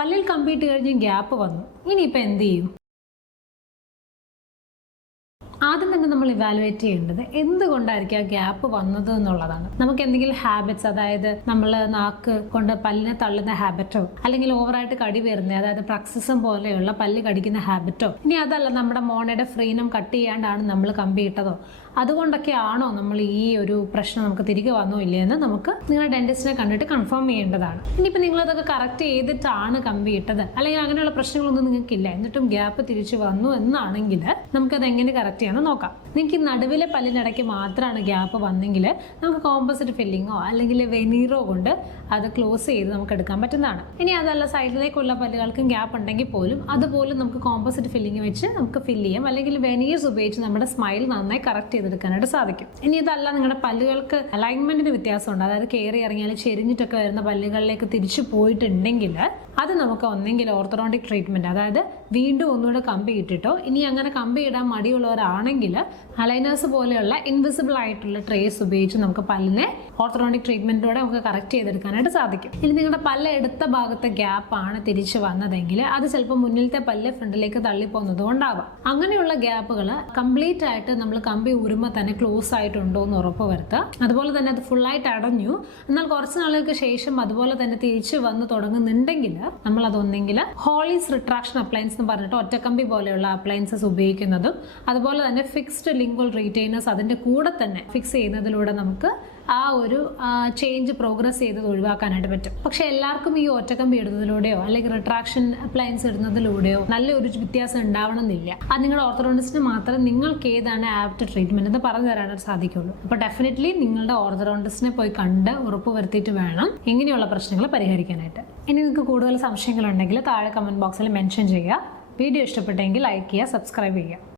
പല്ലിൽ കമ്പിയിട്ട് കഴിഞ്ഞ് ഗ്യാപ്പ് വന്നു. ഇനിയിപ്പോൾ എന്ത് ചെയ്യും? ആദ്യം തന്നെ നമ്മൾ ഇവാലുവേറ്റ് ചെയ്യേണ്ടത് എന്തുകൊണ്ടായിരിക്കും ആ ഗ്യാപ്പ് വന്നത് എന്നുള്ളതാണ്. നമുക്ക് എന്തെങ്കിലും ഹാബിറ്റ്സ് അതായത് നമ്മൾ നാക്ക് കൊണ്ട് പല്ലിനെ തള്ളുന്ന ഹാബിറ്റോ അല്ലെങ്കിൽ ഓവറായിട്ട് കടി വരുന്നത് അതായത് പ്രക്സിസം പോലെയുള്ള പല്ല് കടിക്കുന്ന ഹാബിറ്റോ ഇനി അതല്ല നമ്മുടെ മോണയുടെ ഫ്രീനം കട്ട് ചെയ്യാണ്ടാണ് നമ്മൾ കമ്പി ഇട്ടതോ അതുകൊണ്ടൊക്കെ ആണോ നമ്മൾ ഈ ഒരു പ്രശ്നം നമുക്ക് തിരികെ വന്നോ ഇല്ലയെന്ന് നമുക്ക് നിങ്ങളുടെ ഡെന്റിസ്റ്റിനെ കണ്ടിട്ട് കൺഫേം ചെയ്യേണ്ടതാണ്. ഇനിയിപ്പോൾ നിങ്ങൾ അതൊക്കെ കറക്റ്റ് ചെയ്തിട്ടാണ് കമ്പി ഇട്ടത്. അല്ലെങ്കിൽ അങ്ങനെയുള്ള പ്രശ്നങ്ങളൊന്നും നിങ്ങൾക്കില്ല. എന്നിട്ടും ഗ്യാപ്പ് തിരിച്ചു വന്നു എന്നാണെങ്കിൽ നമുക്കത് എങ്ങനെ കറക്റ്റ് ചെയ്യാമെന്ന് നോക്കാം. നിങ്ങൾക്ക് ഈ നടുവിലെ പല്ലിനിടയ്ക്ക് മാത്രമാണ് ഗ്യാപ്പ് വന്നെങ്കിൽ നമുക്ക് കോമ്പോസിറ്റ് ഫില്ലിങ്ങോ അല്ലെങ്കിൽ വെനീറോ കൊണ്ട് അത് ക്ലോസ് ചെയ്ത് നമുക്ക് എടുക്കാൻ പറ്റുന്നതാണ്. ഇനി അതല്ല സൈഡിലേക്കുള്ള പല്ലുകൾക്കും ഗ്യാപ്പ് ഉണ്ടെങ്കിൽ പോലും അതുപോലും നമുക്ക് കോമ്പോസിറ്റ് ഫില്ലിങ് വെച്ച് നമുക്ക് ഫില്ല് ചെയ്യാം. അല്ലെങ്കിൽ വെനീഴ്സ് ഉപയോഗിച്ച് നമ്മുടെ സ്മൈൽ നന്നായി കറക്റ്റ് ചെയ്തെടുക്കാനായിട്ട് സാധിക്കും. ഇനി ഇതല്ല നിങ്ങളുടെ പല്ലുകൾക്ക് അലൈൻമെന്റിന് വ്യത്യാസമുണ്ട്. അതായത് കയറി ഇറങ്ങിയാൽ ചെരിഞ്ഞിട്ടൊക്കെ വരുന്ന പല്ലുകളിലേക്ക് തിരിച്ചു പോയിട്ടുണ്ടെങ്കിൽ അത് നമുക്ക് ഒന്നെങ്കിൽ ഓർത്തഡോണ്ടിക് ട്രീറ്റ്മെന്റ് അതായത് വീണ്ടും ഒന്നുകൂടെ കമ്പി ഇട്ടിട്ടോ. ഇനി അങ്ങനെ കമ്പി ഇടാൻ മടിയുള്ളവരാണെങ്കിൽ അലൈനേഴ്സ് പോലെയുള്ള ഇൻവിസിബിൾ ആയിട്ടുള്ള ട്രേസ് ഉപയോഗിച്ച് നമുക്ക് പല്ലിനെ ഓർത്തഡോണ്ടിക് ട്രീറ്റ്മെന്റോടെ നമുക്ക് കറക്റ്റ് ചെയ്തെടുക്കാനായിട്ട് സാധിക്കും. ഇനി നിങ്ങളുടെ പല്ല് എടുത്ത ഭാഗത്തെ ഗ്യാപ്പാണ് തിരിച്ചു വന്നതെങ്കിൽ അത് ചിലപ്പോൾ മുന്നിലത്തെ പല്ല് ഫ്രണ്ടിലേക്ക് തള്ളിപ്പോകുന്നത് കൊണ്ടാവാം. അങ്ങനെയുള്ള ഗ്യാപ്പുകൾ കംപ്ലീറ്റ് ആയിട്ട് നമ്മൾ കമ്പി ഉരുമ്പോൾ തന്നെ ക്ലോസ് ആയിട്ടുണ്ടോ എന്ന് ഉറപ്പ് വരുത്തുക. അതുപോലെ തന്നെ അത് ഫുള്ളായിട്ട് അടഞ്ഞു. എന്നാൽ കുറച്ച് നാളുകൾക്ക് ശേഷം അതുപോലെ തന്നെ തിരിച്ചു വന്ന് തുടങ്ങുന്നുണ്ടെങ്കിൽ നമ്മൾ അതൊന്നെങ്കിൽ ഹോളീസ് റിട്രാക്ഷൻ അപ്ലയൻസ് എന്ന് പറഞ്ഞിട്ട് ഒറ്റക്കമ്പി പോലെയുള്ള അപ്ലയൻസസ് ഉപയോഗിക്കുന്നതും അതുപോലെ തന്നെ ഫിക്സ്ഡ് ലിംഗ്വൽ റീറ്റെയിനേഴ്സ് അതിന്റെ കൂടെ തന്നെ ഫിക്സ് ചെയ്യുന്നതിലൂടെ നമുക്ക് ആ ഒരു ചേഞ്ച് പ്രോഗ്രസ് ചെയ്തത് ഒഴിവാക്കാനായിട്ട് പറ്റും. പക്ഷെ എല്ലാവർക്കും ഈ ഒറ്റക്കമ്പി ഇടുന്നതിലൂടെയോ അല്ലെങ്കിൽ റിട്രാക്ഷൻ അപ്ലയൻസ് ഇടുന്നതിലൂടെയോ നല്ലൊരു വ്യത്യാസം ഉണ്ടാവണമെന്നില്ല. അത് നിങ്ങളുടെ ഓർത്തഡോണ്ടിസ്റ്റിന് മാത്രം നിങ്ങൾക്ക് ഏതാണ് ആപ്റ്റ് ട്രീറ്റ്മെന്റ് എന്ന് പറഞ്ഞു തരാനായിട്ട് സാധിക്കുള്ളൂ. അപ്പോൾ ഡെഫിനറ്റ്ലി നിങ്ങളുടെ ഓർത്തഡോണ്ടിസ്റ്റിനെ പോയി കണ്ട് ഉറപ്പ് വരുത്തിയിട്ട് വേണം ഇങ്ങനെയുള്ള പ്രശ്നങ്ങൾ പരിഹരിക്കാനായിട്ട്. ഇനി നിങ്ങൾക്ക് കൂടുതൽ സംശയങ്ങളുണ്ടെങ്കിൽ താഴെ കമന്റ് ബോക്സിൽ മെൻഷൻ ചെയ്യുക. വീഡിയോ ഇഷ്ടപ്പെട്ടെങ്കിൽ ലൈക്ക് ചെയ്യുക സബ്സ്ക്രൈബ് ചെയ്യുക.